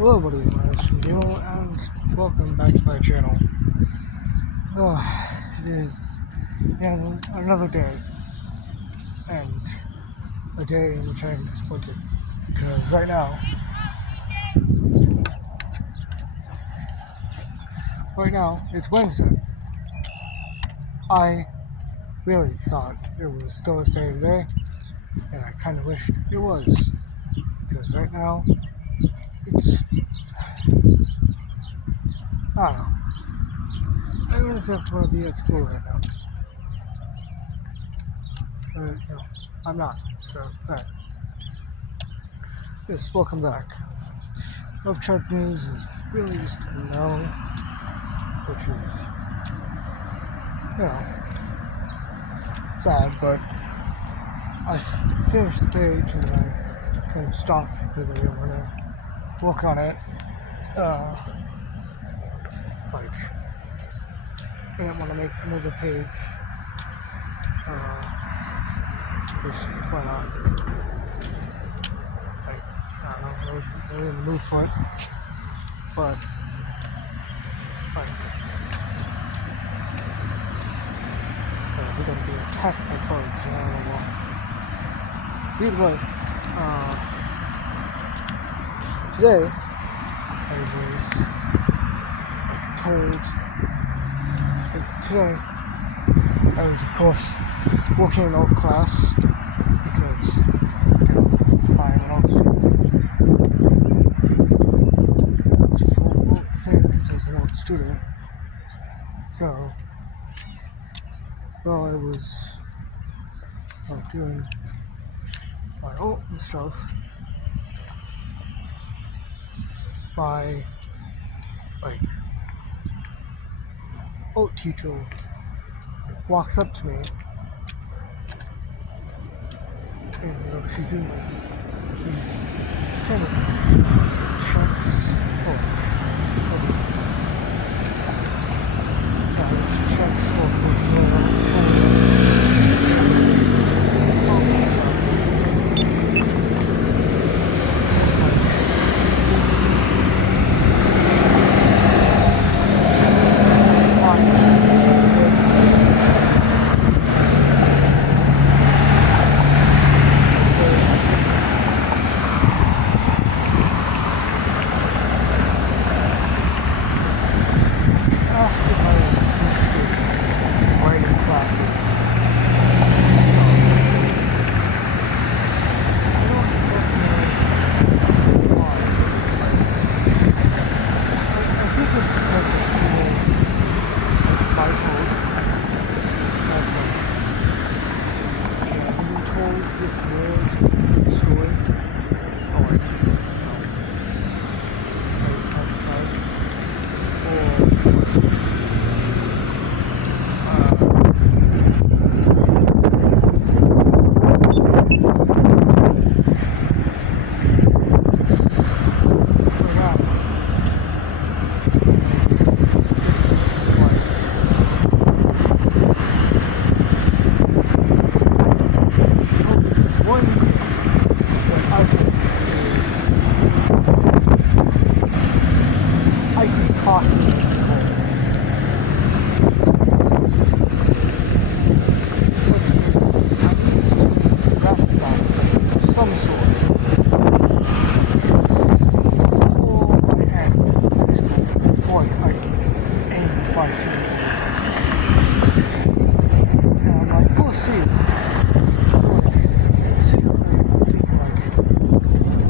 Hello buddy, my name is Dino and welcome back to my channel. It is another day, and a day in which I am disappointed, because right now, it's Wednesday. I really thought it was Thursday today, and I kind of wished it was, because right now, it's, I don't know. I don't exactly want to be at school right now. I'm not, so, alright. Yes, welcome back. Upchart News is really just no, which is, sad, but I finished the page and I kind of stopped because I didn't want to work on it. I didn't want to make another page. Just why not? I don't know, I was really in the mood for it, but we're going to be attacked by bugs. I don't know why. Either way, today I was told. Today I was, of course, working in art class because I'm an art student. Same as an art student. So, while I was doing my art and stuff, my art teacher walks up to me, and she's doing these kind of checks, these checks for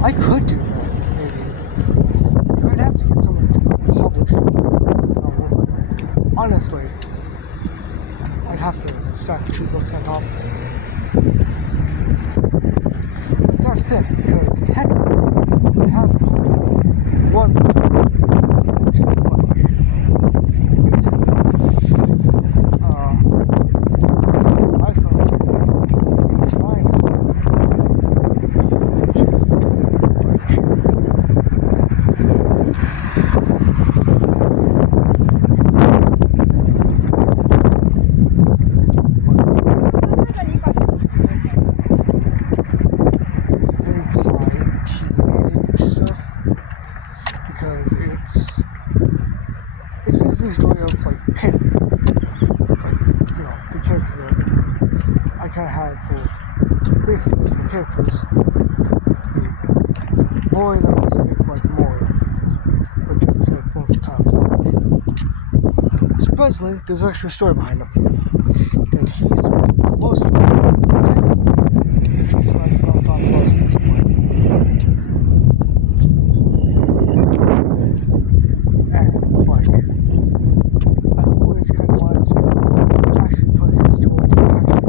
I could do that, maybe. I'd have to get someone to publish it. Honestly, I'd have to stack 2 books on top of it. That's it, because technically, I have one book, which is basically, basically the story of like Pin, like the character that I kind of had for basically most of the characters. The boy that was like Mori, which I've said multiple times. Surprisingly, there's actually a story behind him, and he's most of the he's what I've found on most at this point. And like, I've always kind of wanted to actually put his story into action.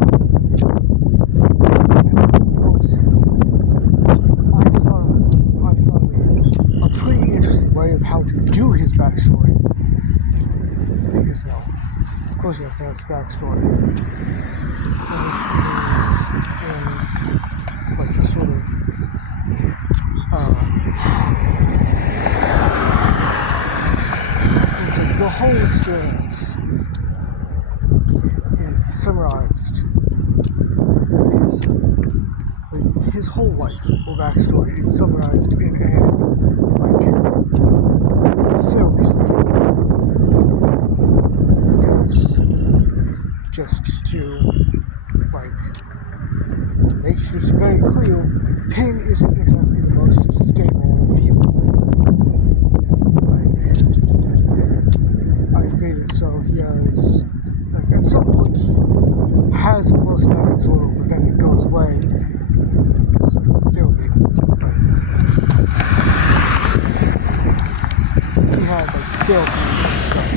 And of course, I thought a pretty interesting way of how to do his backstory. Because, of course you have to have his backstory. Which is in, like, a sort of, it's like the whole experience is summarized. His whole life or backstory is summarized in a therapy session. Because just to make this very clear, Pin isn't exactly the most stable of people. I've made it so he has, at some point he has a personality disorder, but then it goes away because of therapy. He had therapy and stuff.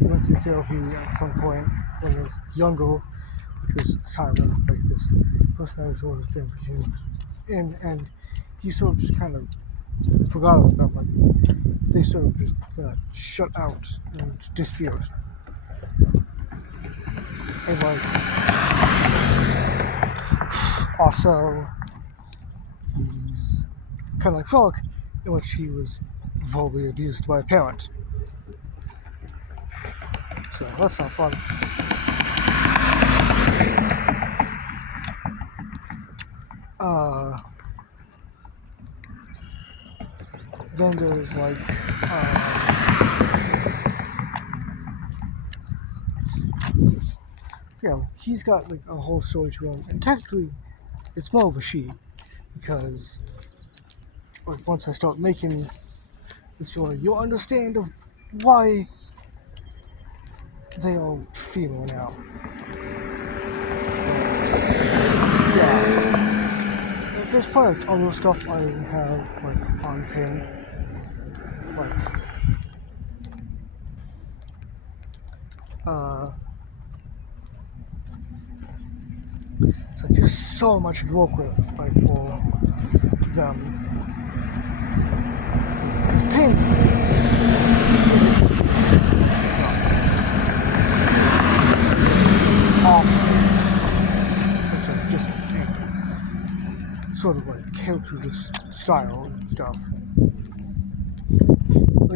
He went to therapy at some point when he was younger, which was the time when this personality disorder thing became in, and he sort of just kind of forgot about them. They sort of just shut out and disappeared. And also, he's kind of like Frolic, in which he was verbally abused by a parent. So that's not fun. Then there's he's got a whole story to him, and technically it's more of a she, because once I start making the story, you'll understand of why they are female now. There's probably other stuff I have on Pin, so just so much to work with, for them. Because Pin isn't awful. It's just sort of character style and stuff.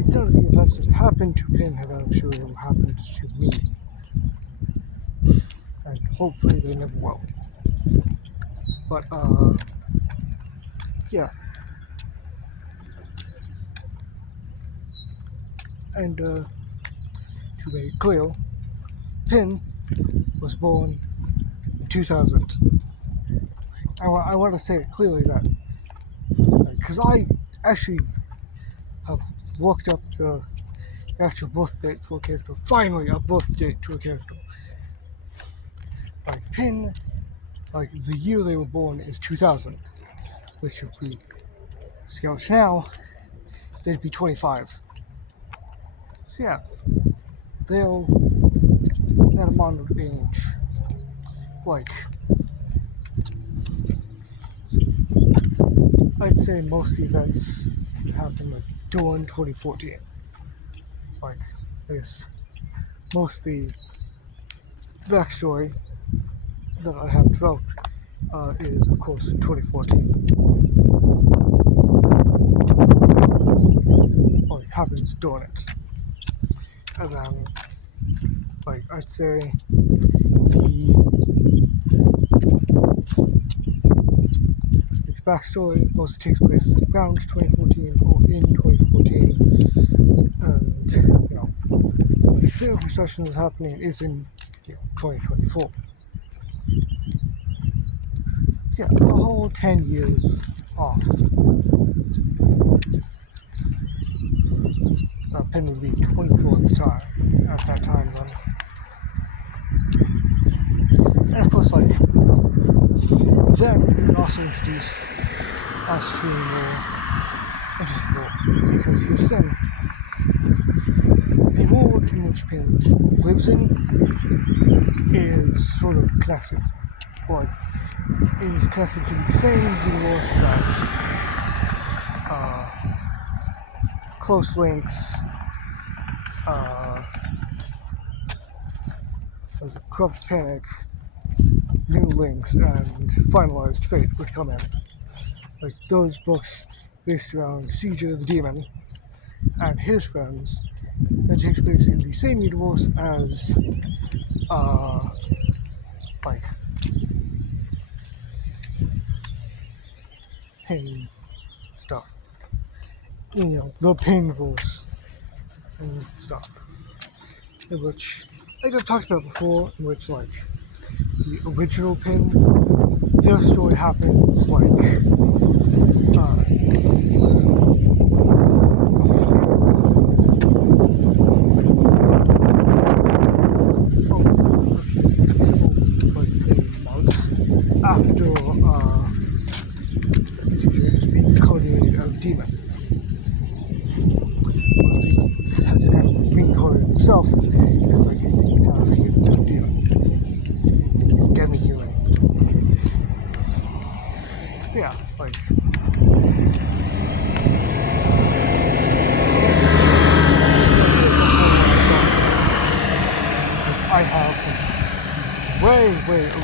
None of the events that happened to Pin have actually happened to me. And hopefully they never will. But, yeah. And, to make it clear, Pin was born in 2000. I want to say it clearly that, because I actually have looked up the actual birth date for a character. Finally, a birth date to a character. Pin, the year they were born is 2000, which if we scale it now, they'd be 25. So yeah, they're at a modern age. I'd say most of the events happened during 2014. I guess most of the backstory that I have developed is, of course, 2014. Happens during it. And then, I'd say its backstory mostly takes place around 2014 or in 2014. 2014, and the third recession is happening is in 2024. Yeah, a whole 10 years off. Penn would be 24 at the time, at that time then. And of course, then it would also introduce us to a more interesting world, because here's then the world in which Penn lives in is sort of connected, or is connected to the same universe that Close Links, Corrupt Panic, New Links, and Finalized Fate would come in. Those books based around CJ the Demon and his friends that takes place in the same universe as pain stuff. The Painverse and stuff. In which, I've talked about before, in which, the original Pin, their story happens, months after CJ has been coded as Demon. He has kind of reincarnated himself as half-human demon. He's demi-human. Yeah, I have way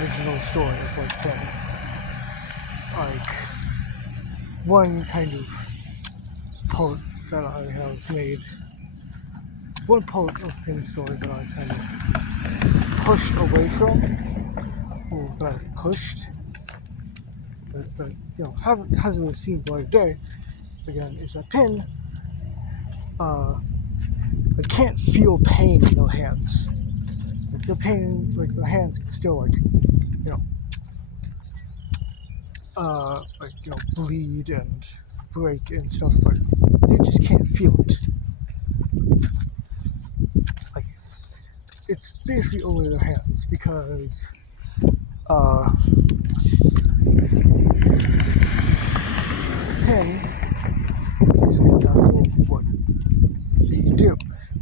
original story of Penn. One kind of part that I have made, one part of Penn's story that I kind of pushed away from, or that I pushed, but hasn't really seen the light of day, again, is that Penn can't feel pain in their hands. The pain, their hands can still, bleed and break and stuff, but they just can't feel it. It's basically only their hands, because Penn is named after what he can do,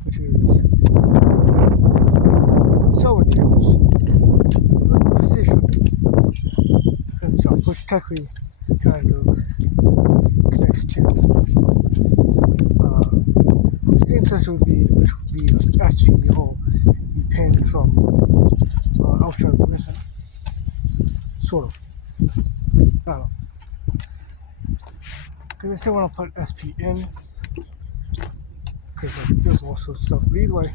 which is sewing needles, precision and stuff, which technically kind of connects to his ancestor which would be SP, or the Penn from Ultra Mission. Sort of. I don't know. Because I still want to put SP in, because there's also stuff, but either way,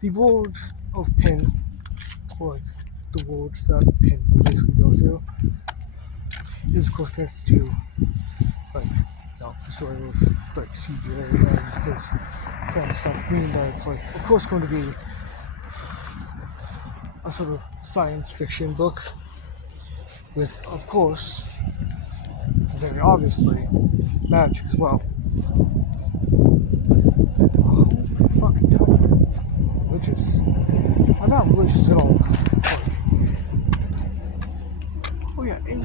the world of Penn, or the world that Penn basically goes through, is of course connected to the story of CJ and his friend stuff, meaning that it's of course going to be a sort of science fiction book with, of course, very obviously, magic as well. The whole fucking time. Religious. I'm not religious at all. Oh yeah, and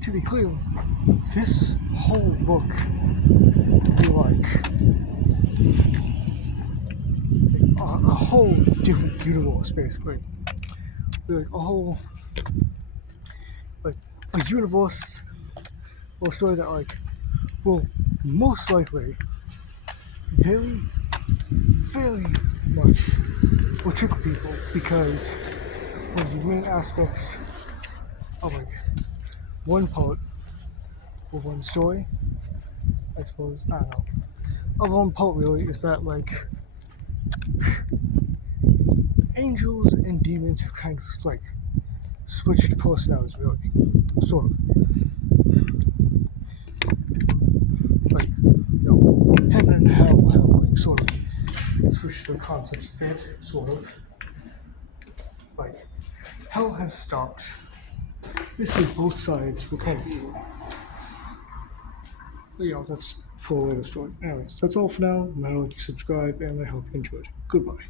to be clear, this whole book would be a whole different universe, basically. A whole, a universe or story that, will most likely very, very much will trickle people, because one of the main aspects of, one part or one story, I suppose, I don't know, of one part really, is that, angels and demons have kind of switched personalities, really, sort of. like sort of switch the concepts a bit, sort of. Like, hell has stopped. Basically, both sides were kind of evil. But, that's for a later story. Anyways, that's all for now. No matter if you subscribe, and I hope you enjoyed. Goodbye.